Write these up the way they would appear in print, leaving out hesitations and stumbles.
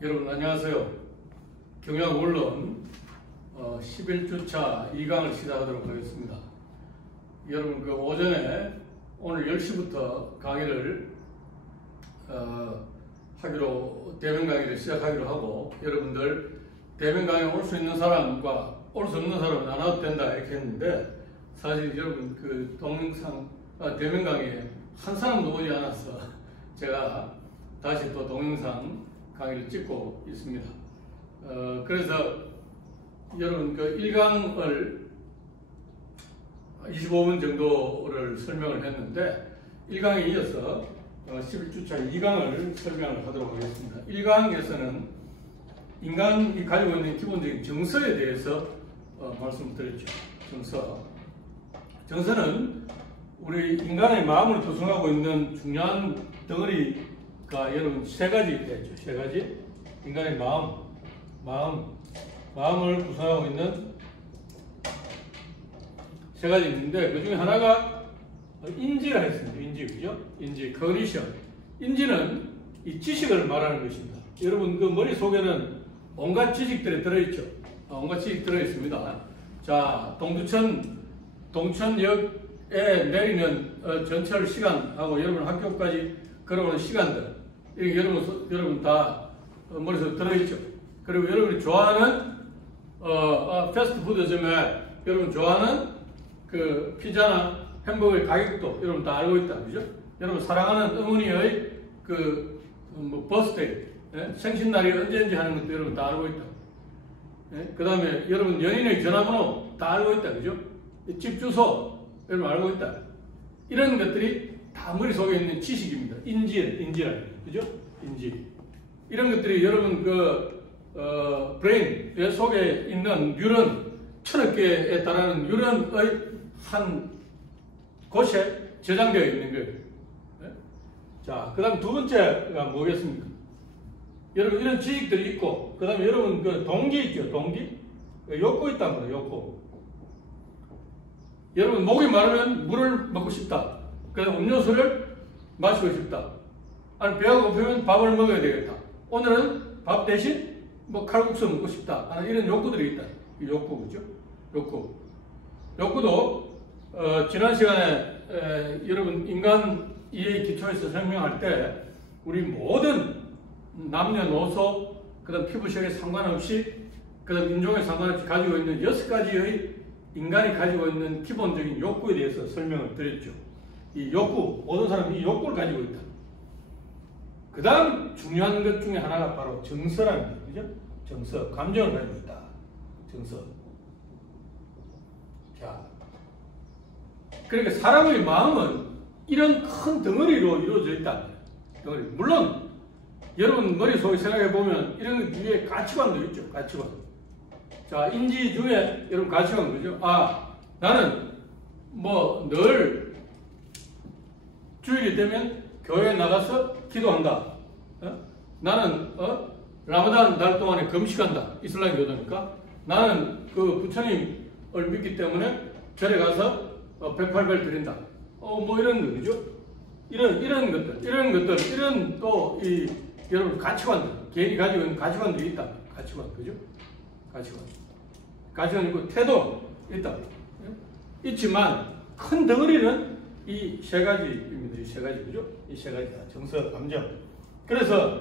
여러분 안녕하세요. 경영원론 11주차 2강을 시작하도록 하겠습니다. 여러분 오전에 오늘 10시부터 강의를 대면 강의를 시작하기로 하고, 여러분들 대면 강의에 올 수 있는 사람과 올 수 없는 사람은 나눠도 된다 이렇게 했는데, 사실 여러분 동영상 대면 강의에 한 사람도 오지 않아서 제가 다시 또 동영상 강의를 찍고 있습니다. 그래서 여러분 1강을 25분 정도를 설명을 했는데, 1강에 이어서 11주차 2강을 설명을 하도록 하겠습니다. 1강에서는 인간이 가지고 있는 기본적인 정서에 대해서 말씀드렸죠. 정서는 우리 인간의 마음을 구성하고 있는 중요한 덩어리가 여러분 세 가지 있죠. 세 가지. 인간의 마음을 구성하고 있는 세 가지 있는데, 그 중에 하나가 인지라 했습니다. 그죠? 커니션. 인지는 이 지식을 말하는 것입니다. 여러분 머릿속에는 온갖 지식들이 들어있죠. 온갖 지식이 들어있습니다. 자, 동천역에 내리는 전철 시간하고 여러분 학교까지 걸어오는 시간들, 여러분 다 머릿속에 들어있죠. 그리고 여러분이 좋아하는 패스트푸드점에 여러분 좋아하는 그 피자나 햄버거의 가격도 여러분 다 알고 있다, 그죠? 여러분 사랑하는 어머니의 버스데이, 생신날이 언제인지 하는 것도 여러분 다 알고 있다. 그 다음에 여러분 연인의 전화번호 다 알고 있다, 그죠? 집 주소 여러분 알고 있다. 이런 것들이 다 머릿속에 있는 지식입니다. 인지라, 그죠? 인지. 이런 것들이 여러분 브레인 속에 있는 뉴런, 1000억 개에 달하는 뉴런의 한 곳에 저장되어 있는 거예요. 자, 그 다음 두 번째가 뭐겠습니까? 여러분 이런 지식들이 있고, 그 다음에 여러분 동기 있죠, 동기? 욕구 있단 말이에요, 욕구. 여러분 목이 마르면 물을 먹고 싶다. 그래서 음료수를 마시고 싶다. 아니 배가 고프면 밥을 먹어야 되겠다. 오늘은 밥 대신 칼국수 먹고 싶다. 이런 욕구들이 있다. 욕구, 그죠? 욕구도 지난 시간에 여러분 인간 이해의 기초에서 설명할 때 우리 모든 남녀노소, 그다음 피부색에 상관없이, 그다음 인종에 상관없이 가지고 있는 6가지의 인간이 가지고 있는 기본적인 욕구에 대해서 설명을 드렸죠. 이 욕구, 모든 사람이 이 욕구를 가지고 있다. 그 다음 중요한 것 중에 하나가 바로 정서라는 거죠. 그죠? 정서, 감정을 가지고 있다. 정서. 자, 그러니까 사람의 마음은 이런 큰 덩어리로 이루어져 있다. 덩어리. 물론 여러분 머릿속에 생각해 보면 이런 것 뒤에 가치관도 있죠. 가치관. 자, 인지 중에 여러분 가치관 그죠? 나는 늘 주일이 되면 교회에 나가서 기도한다. 나는 라마단 달 동안에 금식한다. 이슬람 교도니까. 나는 부처님을 믿기 때문에 절에 가서 108별 드린다. 이런 거, 그죠? 이런 것들, 여러분 가치관들, 개인이 가지고 있는 가치관들이 있다. 가치관, 그죠? 가치관 있고, 태도 있다. 있지만, 큰 덩어리는 이 세 가지입니다. 이 세 가지, 그죠? 이 세 가지다. 정서, 감정. 그래서,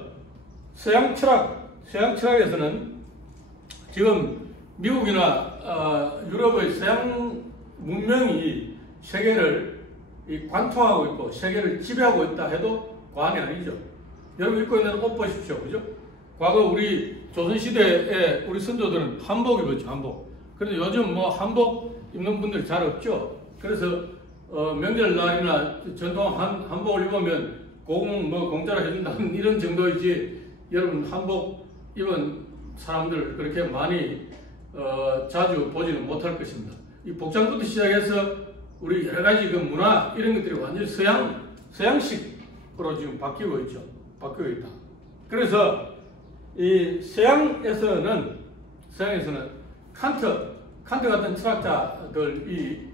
서양 철학에서는 지금 미국이나 유럽의 서양 문명이 세계를 관통하고 있고 세계를 지배하고 있다 해도 과언이 아니죠. 여러분 입고 있는 옷 보십시오, 그죠? 과거 우리 조선시대에 우리 선조들은 한복 입었죠, 한복. 그런데 요즘 한복 입는 분들 잘 없죠. 그래서 명절날이나 전통 한복을 입으면 공짜로 해준다는 이런 정도이지, 여러분 한복 입은 사람들 그렇게 많이 자주 보지는 못할 것입니다. 이 복장부터 시작해서 우리 여러 가지 문화 이런 것들이 완전히 서양식으로 지금 바뀌고 있다. 그래서 이 서양에서는 칸트 같은 철학자들이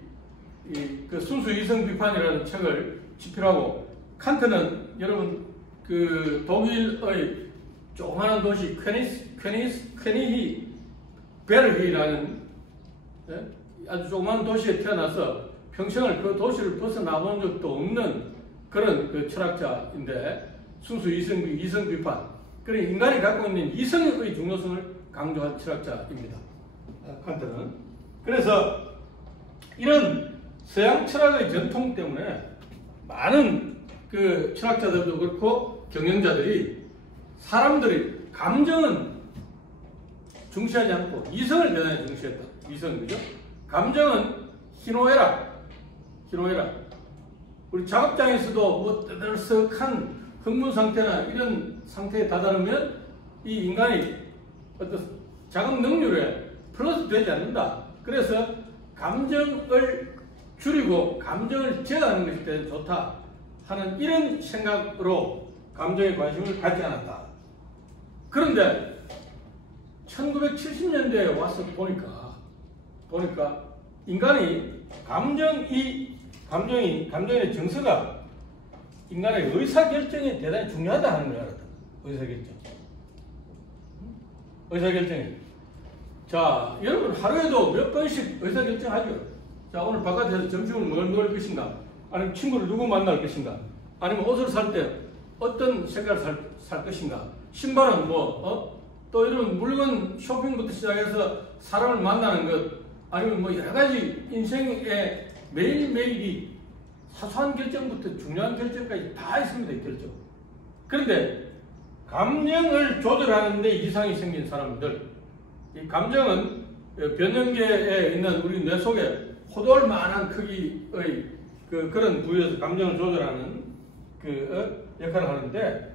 순수 이성 비판이라는 책을 집필하고, 칸트는 여러분 독일의 조그마한 도시 퀘니히 베르히라는 아주 조그마한 도시에 태어나서 평생을 그 도시를 벗어나본 적도 없는 그런 그 철학자인데 순수 이성 비판, 그런 인간이 갖고 있는 이성의 중요성을 강조한 철학자입니다. 칸트는. 그래서 이런 서양 철학의 전통 때문에 많은 그 철학자들도 그렇고 경영자들이 사람들이 감정은 중시하지 않고 이성을 대단히 중시했다. 이성, 그죠? 감정은 희노애락. 우리 작업장에서도 뭐 떠들썩한 흥분 상태나 이런 상태에 다다르면 이 인간이 어떤 작업 능률에 플러스 되지 않는다. 그래서 감정을 줄이고 감정을 제어하는 것이 더 좋다 하는 이런 생각으로 감정에 관심을 갖지 않았다. 그런데 1970년대에 와서 보니까 인간이 감정의 정서가 인간의 의사결정이 대단히 중요하다 하는 걸 알았다. 의사결정이. 자, 여러분 하루에도 몇 번씩 의사결정하죠. 자, 오늘 바깥에서 점심을 뭘 먹을 것인가? 아니면 친구를 누구 만날 것인가? 아니면 옷을 살 때 어떤 색깔을 살 것인가? 신발은 또 이런 물건 쇼핑부터 시작해서 사람을 만나는 것, 아니면 뭐 여러 가지 인생의 매일매일이 사소한 결정부터 중요한 결정까지 다 있습니다. 이 결정. 그런데 감정을 조절하는데 이상이 생긴 사람들, 이 감정은 변연계에 있는 우리 뇌 속에 호돌 만한 크기의 그런 부위에서 감정을 조절하는 역할을 하는데,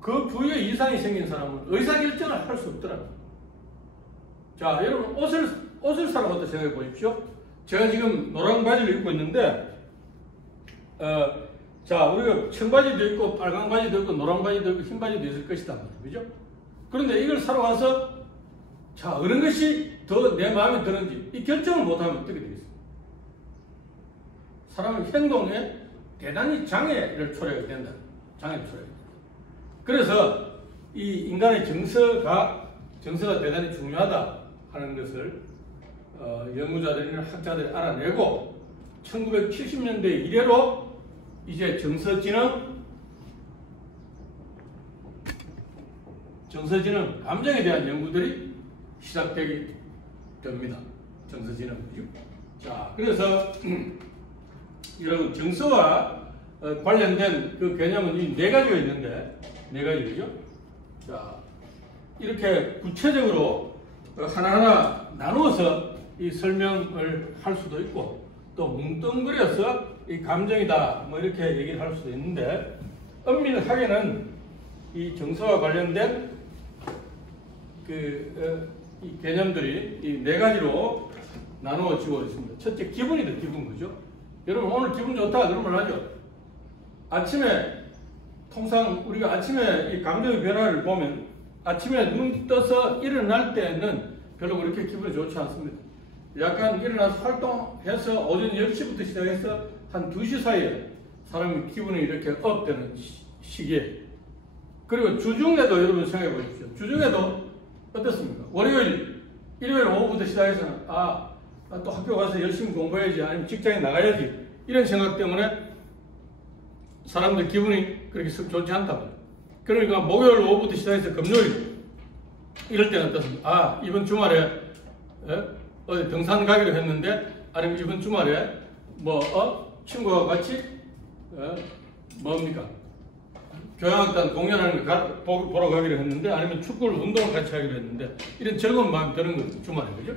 그 부위에 이상이 생긴 사람은 의사결정을 할 수 없더라고요. 자, 여러분 옷을 사러 갔다 생각해 보십시오. 제가 지금 노란 바지를 입고 있는데, 자, 우리가 청바지도 있고 빨간 바지도 있고 노란 바지도 있고 흰 바지도 있을 것이다. 그죠? 그런데 이걸 사러 가서 자, 어느 것이 더 내 마음에 드는지 이 결정을 못하면 어떻게 되겠습니까? 사람의 행동에 대단히 장애를 초래하게 된다. 장애를 초래하게 된다. 그래서 이 인간의 정서가 대단히 중요하다 하는 것을 연구자들이나 학자들이 알아내고 1970년대 이래로 이제 정서지능, 감정에 대한 연구들이 시작되게 됩니다. 정서지능. 자, 그래서 여러분 정서와 관련된 그 개념은 이 네 가지가 있는데, 네 가지죠. 자, 이렇게 구체적으로 하나하나 나누어서 이 설명을 할 수도 있고, 또 뭉뚱그려서 이 감정이다 뭐 이렇게 얘기를 할 수도 있는데, 엄밀하게는 이 정서와 관련된 이 개념들이 이 네 가지로 나누어지고 있습니다. 첫째, 기분이다. 기분, 그죠? 여러분 오늘 기분 좋다 그런 말 하죠. 아침에 통상 우리가 아침에 이 감정의 변화를 보면 아침에 눈 떠서 일어날 때는 별로 그렇게 기분이 좋지 않습니다. 약간 일어나서 활동해서 오전 10시부터 시작해서 한 2시 사이에 사람이 기분이 이렇게 업되는 시기에, 그리고 주중에도 여러분 생각해 보십시오. 주중에도 어떻습니까? 일요일 오후부터 시작해서는 또 학교 가서 열심히 공부해야지, 아니면 직장에 나가야지, 이런 생각 때문에 사람들 기분이 그렇게 좋지 않다. 그러니까 목요일 오후부터 시작해서 금요일 이럴 때는 어떻습니까? 이번 주말에 어디 등산 가기로 했는데, 아니면 이번 주말에 친구와 같이 뭡니까? 교향악단 공연하는 거 보러 가기로 했는데, 아니면 축구를 운동을 같이 하기로 했는데, 이런 즐거운 마음이 드는 거죠. 주말에, 그죠?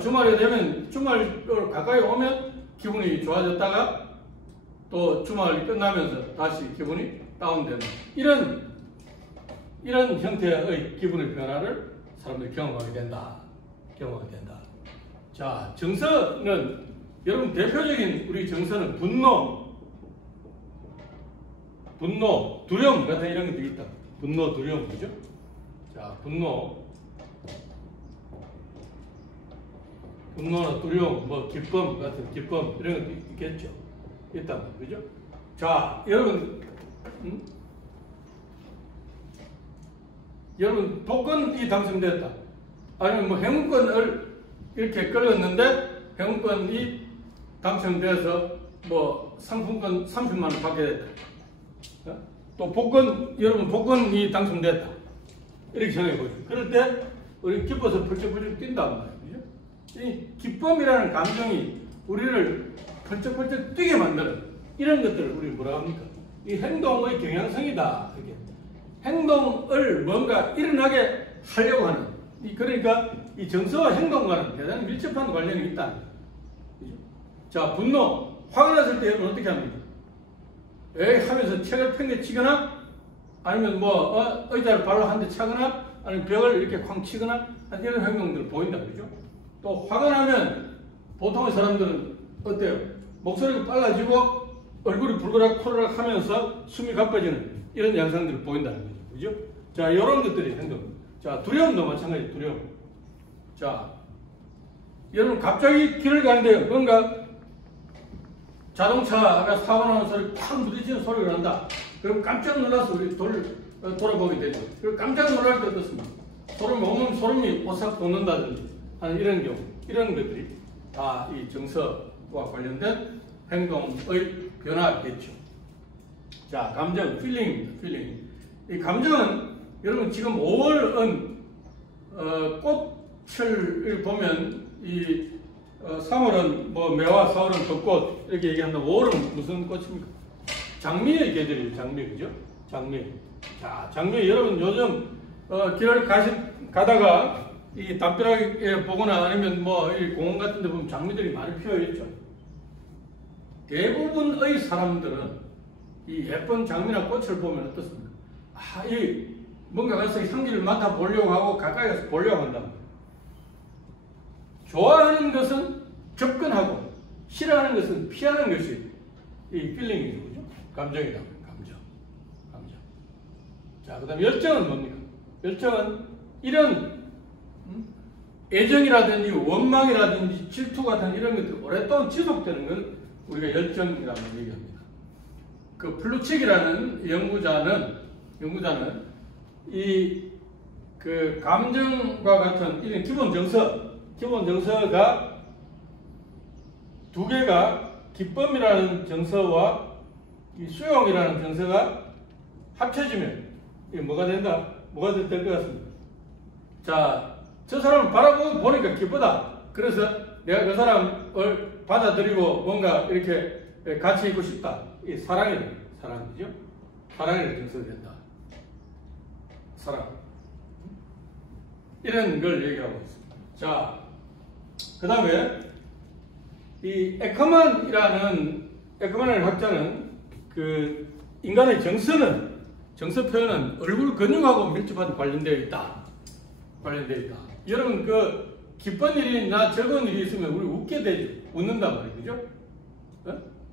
주말에 되면, 주말 가까이 오면 기분이 좋아졌다가 또 주말이 끝나면서 다시 기분이 다운되는 이런 형태의 기분의 변화를 사람들이 경험하게 된다. 자, 정서는, 여러분 대표적인 우리 정서는 분노, 두려움 같은 이런 것들이 있다. 분노, 두려움, 그죠? 자, 분노나 두려움, 기쁨 같은 기쁨 이런 것도 있겠죠. 있단 말이죠. 그죠? 자, 여러분 여러분 복권이 당첨됐다. 아니면 뭐 행운권을 이렇게 끌었는데 행운권이 당첨돼서 뭐 상품권 30만 원 받게 됐다. 또 복권, 여러분 복권이 당첨됐다. 이렇게 생각해 보세요. 그럴 때 우리 기뻐서 펄쩍펄쩍 뛴단 말이에요. 이 기쁨이라는 감정이 우리를 펄쩍펄쩍 뛰게 만드는 이런 것들을 우리 뭐라 합니까? 이 행동의 경향성이다. 이렇게. 행동을 뭔가 일어나게 하려고 하는. 그러니까 이 정서와 행동과는 대단히 밀접한 관련이 있다. 자, 분노, 화가 났을 때 여러분 어떻게 합니까? 에이 하면서 책을 팽개치거나 아니면 뭐 의자를 발로 한 대 차거나 아니면 벽을 이렇게 쾅 치거나 이런 행동들을 보인다. 그죠? 또 화가 나면 보통의 사람들은 어때요? 목소리가 빨라지고 얼굴이 불그락 코르락 하면서 숨이 가빠지는 이런 양상들을 보인다는 거죠. 그죠? 자, 이런 것들이 행동. 자, 두려움도 마찬가지, 두려움. 자, 여러분 갑자기 길을 가는데요. 뭔가 자동차가 사고 나는 소리 팍 부딪히는 소리가 난다. 그럼 깜짝 놀라서 우리 돌아보게 되죠. 그리고 깜짝 놀랄 때 어떻습니까? 소름이 오싹 돋는다든지 하는 이런 경우, 이런 것들이 다 이 정서와 관련된 행동의 변화겠죠. 자, 감정, 필링입니다. 필링. 이 감정은 여러분 지금 5월은 꽃을 보면 이 3월은 뭐 매화, 4월은 벚꽃 이렇게 얘기한다. 5월은 무슨 꽃입니까? 장미의 계절이에요. 장미, 그죠? 장미. 자, 장미 여러분 요즘 길을 가다가 이 담벼락에 보거나 아니면 뭐 이 공원 같은 데 보면 장미들이 많이 피어 있죠. 대부분의 사람들은 이 예쁜 장미나 꽃을 보면 어떻습니까? 아, 이 뭔가 가서 향기를 맡아 보려고 하고 가까이 가서 보려고 한다. 좋아하는 것은 접근하고 싫어하는 것은 피하는 것이 이 필링이죠. 그죠? 감정이다. 감정. 자, 그 다음에 열정은 뭡니까? 열정은 이런 애정이라든지 원망이라든지 질투 같은 이런 것들 오랫동안 지속되는 걸 우리가 열정이라고 얘기합니다. 그 플루칙이라는 연구자는 이 그 감정과 같은 이런 기본 정서가 두 개가 기쁨이라는 정서와 이 수용이라는 정서가 합쳐지면 이게 뭐가 된다? 뭐가 될 것 같습니다. 자, 저 사람을 바라보니까 기쁘다. 그래서 내가 그 사람을 받아들이고 뭔가 이렇게 같이 있고 싶다. 이 사랑이죠. 사랑의 정서가 된다. 사랑. 이런 걸 얘기하고 있습니다. 자, 그 다음에 이 에커만이라는 학자는 그 인간의 정서 표현은 얼굴 근육하고 밀접하게 관련되어 있다. 여러분 그 기쁜 일이나 즐거운 일이 있으면 우리 웃게 되죠. 웃는단 말이에요. 그죠?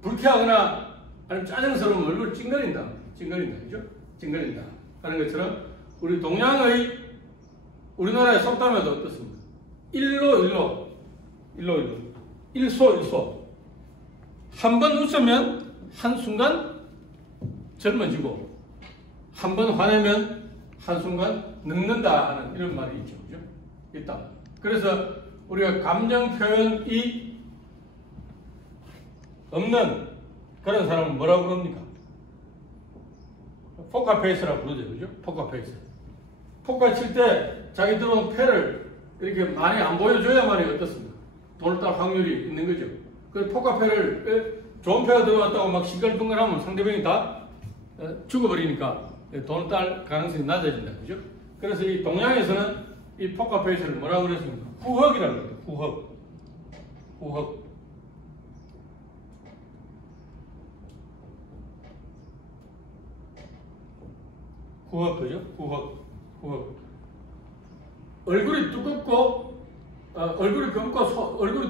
불쾌하거나 아니면 짜증스러우면 얼굴 찡그린다. 그죠? 찡그린다. 하는 것처럼 우리 동양의 우리나라의 속담에도 어떻습니까? 일소. 한 번 웃으면 한순간 젊어지고 한 번 화내면 한순간 늙는다 하는 이런 말이 있죠. 그죠? 있다. 그래서 우리가 감정 표현이 없는 그런 사람은 뭐라고 그럽니까? 포커페이스라고 부르죠. 그죠? 포커페이스. 포커 칠 때 자기 들어온 패를 이렇게 많이 안 보여줘야만이 어떻습니까? 돈을 딸 확률이 있는 거죠. 그 포커패를 좋은 패가 들어왔다고 막 싱글벙글하면 상대방이 다 죽어버리니까 돈을 딸 가능성이 낮아진다. 그죠? 그래서 이 동양에서는 이 포커페이스를 뭐라고 그랬습니까? 후헉이라고 그래요. 후헉. 그죠? 후헉. 얼굴이 두껍고 얼굴이 두꺼워서 얼굴이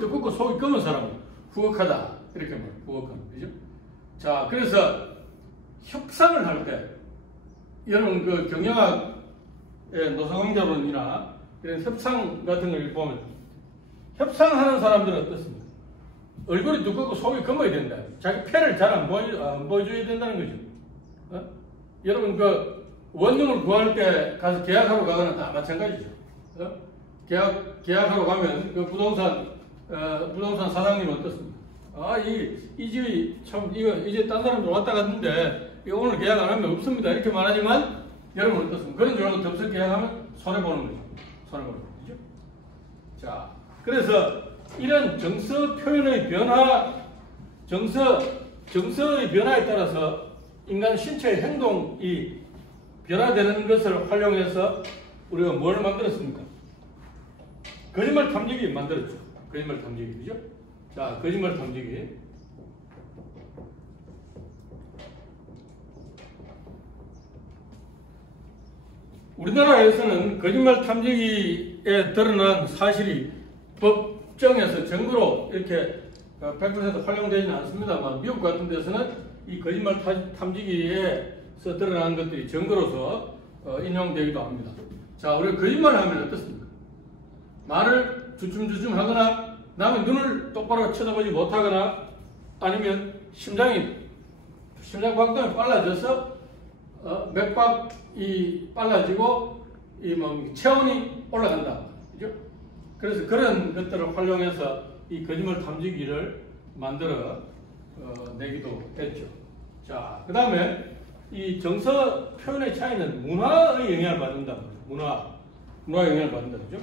두껍고 속이 검은 사람은 후억하다 이렇게 말해요. 후억하는 거죠. 자, 그래서 협상을 할 때 여러분 그 경영학의 노사강자론이나 이런 협상 같은 걸 보면 협상하는 사람들은 어떻습니까? 얼굴이 두껍고 속이 검어야 된다. 자기 패를 잘 안 보여줘야 된다는 거죠. 여러분 그 원룸을 구할 때 가서 계약하러 가거나 다 마찬가지죠. 계약하러 가면 그 부동산 사장님은 어떻습니까? 이 집이 참, 이거 이제 딴 사람들 왔다 갔는데, 이거 오늘 계약 안 하면 없습니다. 이렇게 말하지만, 여러분 어떻습니까? 그런 줄 알고 덥석 계약하면 손해보는 거죠. 손해보는 거죠. 자, 그래서 이런 정서 표현의 변화, 정서의 변화에 따라서 인간 신체의 행동이 변화되는 것을 활용해서 우리가 뭘 만들었습니까? 거짓말 탐지기 만들었죠. 거짓말 탐지기, 그죠? 자, 거짓말 탐지기. 우리나라에서는 거짓말 탐지기에 드러난 사실이 법정에서 증거로 이렇게 100% 활용되지는 않습니다만, 미국 같은 데서는 이 거짓말 탐지기에서 드러난 것들이 증거로서 인용되기도 합니다. 자, 우리가 거짓말을 하면 어떻습니까? 말을 주춤주춤 하거나, 남의 눈을 똑바로 쳐다보지 못하거나, 아니면 심장박동이 빨라져서 맥박이 빨라지고 체온이 올라간다. 그죠? 그래서 그런 것들을 활용해서 이 거짓말 탐지기를 만들어 내기도 했죠. 자, 그 다음에 이 정서 표현의 차이는 문화의 영향을 받는다. 문화 영향을 받는다. 그죠?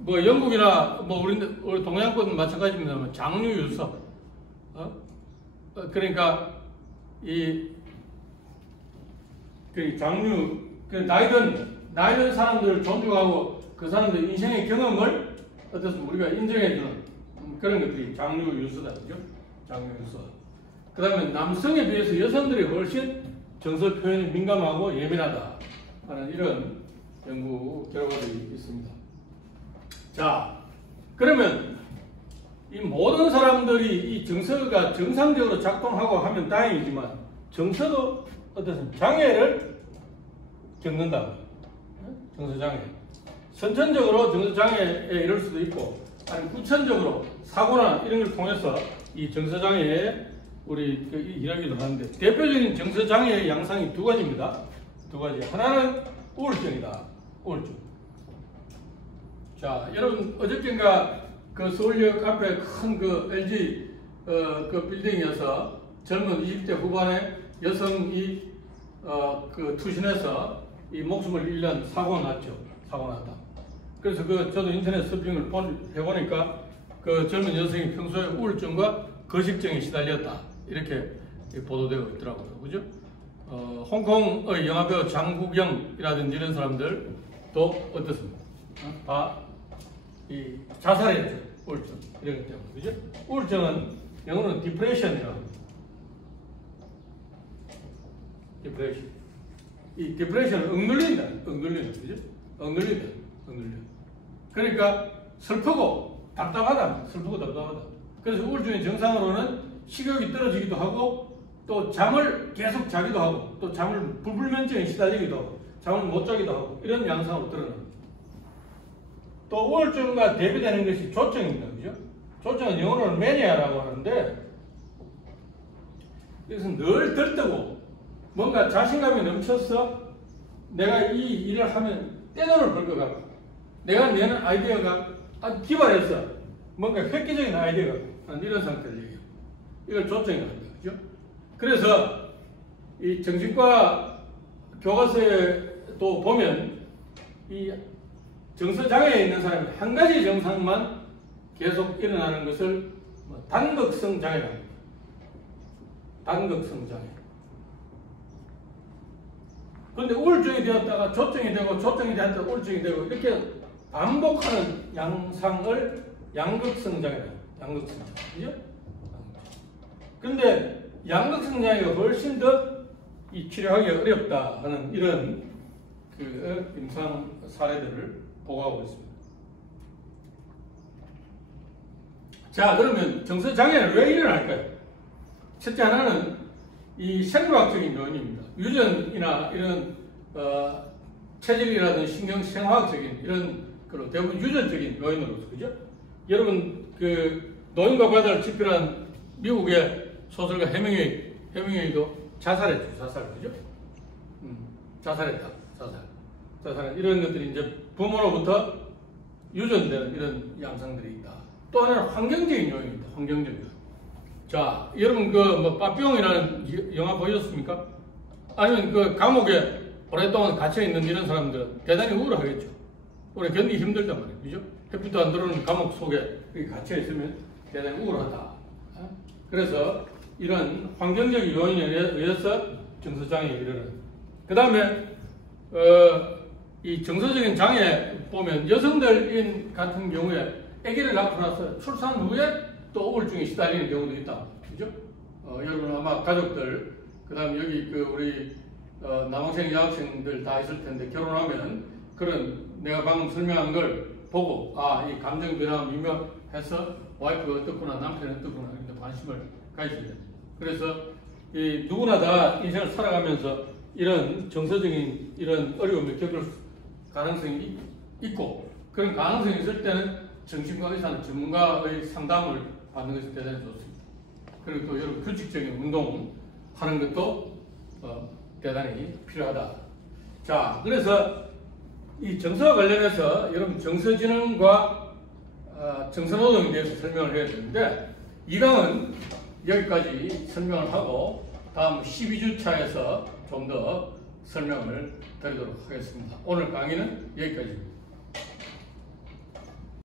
뭐 영국이나 뭐 우리 동양권은 마찬가지입니다만 장류 유서. 그러니까 그 장류, 나이든 사람들을 존중하고 그 사람들 인생의 경험을 어떻습니까? 우리가 인정해주는 그런 것들이 장류 유서다. 그죠? 장류 유서. 그 다음에 남성에 비해서 여성들이 훨씬 정서 표현이 민감하고 예민하다 하는 이런 연구 결과들이 있습니다. 자, 그러면 이 모든 사람들이 이 정서가 정상적으로 작동하고 하면 다행이지만 정서도 어떻습니까? 장애를 겪는다. 정서장애. 선천적으로 정서장애에 이를 수도 있고, 아니면 후천적으로 사고나 이런 걸 통해서 이 정서장애에 우리 일하기도 하는데, 대표적인 정서장애의 양상이 두 가지입니다. 두 가지. 하나는 우울증이다. 우울증. 자, 여러분 어저께인가 그 서울역 앞에 큰 그 LG 그 빌딩에서 젊은 20대 후반의 여성이 그 투신해서 이 목숨을 잃는 사고가 났죠. 사고가 났다. 그래서 저도 인터넷 서핑을 해보니까 그 젊은 여성이 평소에 우울증과 거식증에 시달렸다. 이렇게 보도되고 있더라고요. 그죠? 홍콩의 영화배우 장국영이라든지 이런 사람들도 어떻습니까? 자살했죠. 우울증. 이런 것 때문에. 그죠? 우울증은 영어로는 디프레션이라고 합니다. 디프레션. 이 디프레션은 억눌린다. 그죠? 억눌린다. 그러니까 슬프고 답답하다. 그래서 우울증의 정상으로는 식욕이 떨어지기도 하고, 또 잠을 계속 자기도 하고, 또 잠을 불면증에 시달리기도 하고, 잠을 못 자기도 하고, 이런 양상으로 드러납니다. 또 우울증과 대비되는 것이 조증입니다. 그죠? 조증은 영어로는 매니아라고 하는데, 이것은 늘 들뜨고 뭔가 자신감이 넘쳐서 내가 이 일을 하면 떼돈을 벌 것 같고, 내가 내는 아이디어가 아주 기발해서 뭔가 획기적인 아이디어가 이런 상태를 얘기해요. 이걸 조증이라고 합니다. 그죠? 그래서 이 정신과 교과서에도 보면 이 정서장애에 있는 사람이 한 가지 증상만 계속 일어나는 것을 단극성 장애라고 합니다. 단극성 장애. 그런데 우울증이 되었다가 조증이 되고, 조증이 되었다가 우울증이 되고, 이렇게 반복하는 양상을 양극성 장애라고 합니다. 양극성 장애. 그죠? 그런데 양극성 장애가 훨씬 더 치료하기 어렵다 하는 이런 임상 사례들을 보고하고 있습니다. 자, 그러면 정서장애는 왜 일어날까요? 첫째 하나는 이 생물학적인 요인입니다. 유전이나 이런 체질이라든지 신경생화학적인 이런 대부분 유전적인 요인으로서, 그죠? 여러분 노인과 바다를 집필한 미국의 소설가 해밍웨이도 자살했죠. 그죠? 자살했다. 자살. 이런 것들이 이제 부모로부터 유전되는 이런 양상들이 있다. 또 하나는 환경적인 요인입니다. 환경적인 요인. 자, 여러분 뭐 빠삐용이라는 영화 보셨습니까? 아니면 그 감옥에 오랫동안 갇혀 있는 이런 사람들은 대단히 우울하겠죠. 오래 견디기 힘들단 말이에요. 그죠? 햇빛도 안 들어오는 감옥 속에 갇혀 있으면 대단히 우울하다. 그래서 이런 환경적인 요인에 의해서 정서장애에 이르는. 그 다음에 이 정서적인 장애 보면 여성들 같은 경우에 아기를 낳고 나서 출산 후에 또 우울증에 시달리는 경우도 있다. 그죠? 여러분 아마 가족들, 그 다음에 여기 우리 남학생, 여학생들 다 있을 텐데 결혼하면 그런 내가 방금 설명한 걸 보고 이 감정 변화가 미묘해서 와이프가 어떻구나, 남편이 어떻구나 이렇게 관심을 가지셔야 됩니다. 그래서 누구나 다 인생을 살아가면서 이런 정서적인 이런 어려움을 겪을 가능성이 있고 그런 가능성이 있을 때는 정신과 의사는 전문가의 상담을 받는 것이 대단히 좋습니다. 그리고 또 여러분 규칙적인 운동하는 것도 대단히 필요하다. 자, 그래서 이 정서와 관련해서 여러분 정서지능과 정서노동에 대해서 설명을 해야 되는데 이 강은 여기까지 설명을 하고 다음 12주차에서 좀 더 설명을 드리도록 하겠습니다. 오늘 강의는 여기까지입니다.